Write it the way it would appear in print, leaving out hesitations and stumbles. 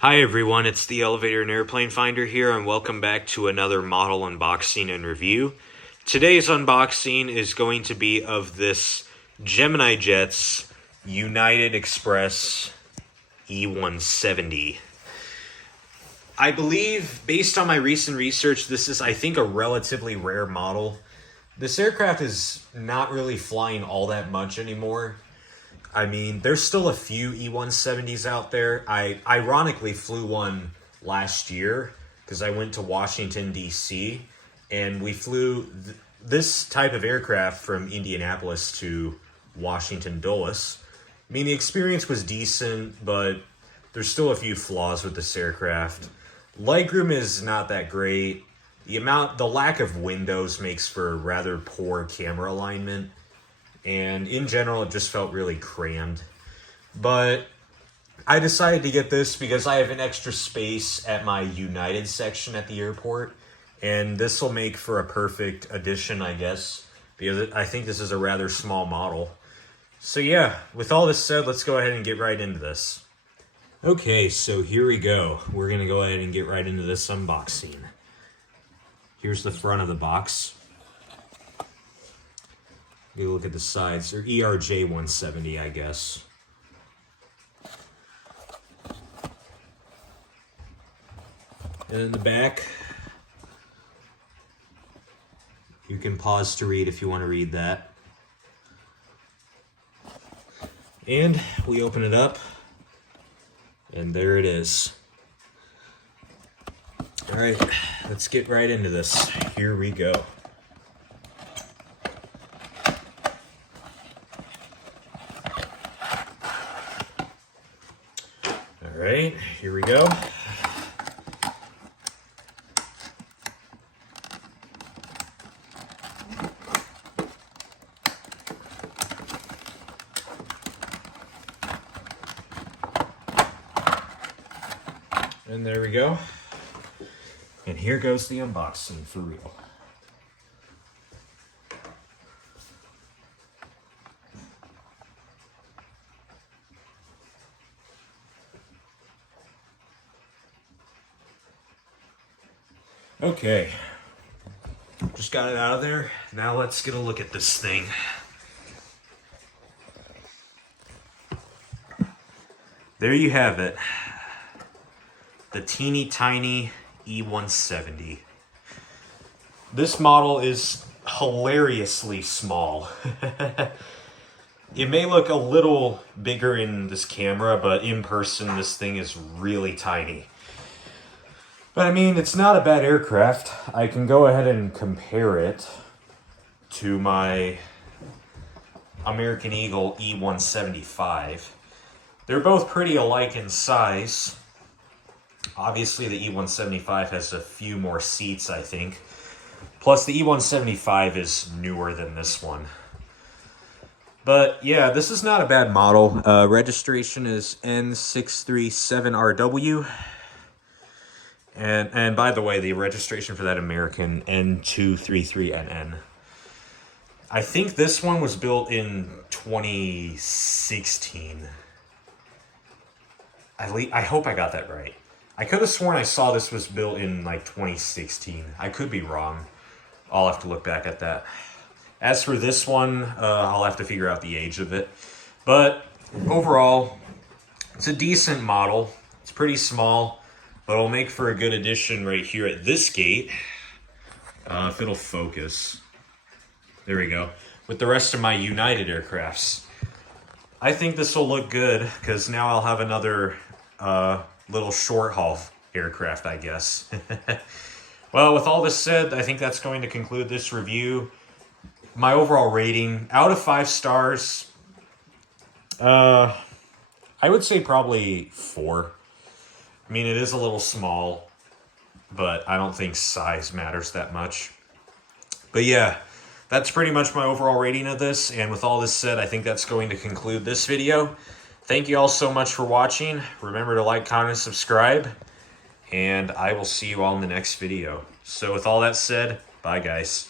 Hi everyone, it's the Elevator and Airplane Finder here, and welcome back to another model unboxing and review. Today's unboxing is going to be of this Gemini Jets United Express E170. I believe, based on my recent research, this is, I think, a relatively rare model. This aircraft is not really flying all that much anymore. I mean, there's still a few E170s out there. I ironically flew one last year because I went to Washington, D.C., and we flew this type of aircraft from Indianapolis to Washington Dulles. I mean, the experience was decent, but there's still a few flaws with this aircraft. Legroom is not that great. The lack of windows makes for rather poor camera alignment. And in general, it just felt really crammed. But I decided to get this because I have an extra space at my United section at the airport. And this will make for a perfect addition, I guess, because I think this is a rather small model. So yeah, with all this said, let's go ahead and get right into this. Okay, so here we go. We're going to go ahead and get right into this unboxing. Here's the front of the box. You look at the sides. They're ERJ 170, I guess. And in the back, you can pause to read if you want to read that. And we open it up, and there it is. All right, let's get right into this. Here we go. All right, here we go. And there we go. And here goes the unboxing for real. Okay, just got it out of there. Now let's get a look at this thing. There you have it. The teeny tiny E170. This model is hilariously small. It may look a little bigger in this camera, but in person this thing is really tiny. But I mean, it's not a bad aircraft. I can go ahead and compare it to my American Eagle E175. They're both pretty alike in size. Obviously, the E175 has a few more seats, I think. Plus, the E175 is newer than this one. But yeah, this is not a bad model. Registration is N637RW. And by the way, the registration for that American N233NN. I think this one was built in 2016. I hope I got that right. I could have sworn I saw this was built in like 2016. I could be wrong. I'll have to look back at that. As for this one, I'll have to figure out the age of it. But overall, it's a decent model. It's pretty small. But it'll make for a good addition right here at this gate. If it'll focus. There we go. With the rest of my United aircrafts. I think this will look good because now I'll have another little short haul aircraft, I guess. Well, with all this said, I think that's going to conclude this review. My overall rating, out of 5 stars, I would say probably 4. I mean, it is a little small, but I don't think size matters that much. But yeah, that's pretty much my overall rating of this. And with all this said, I think that's going to conclude this video. Thank you all so much for watching. Remember to like, comment, and subscribe. And I will see you all in the next video. So with all that said, bye guys.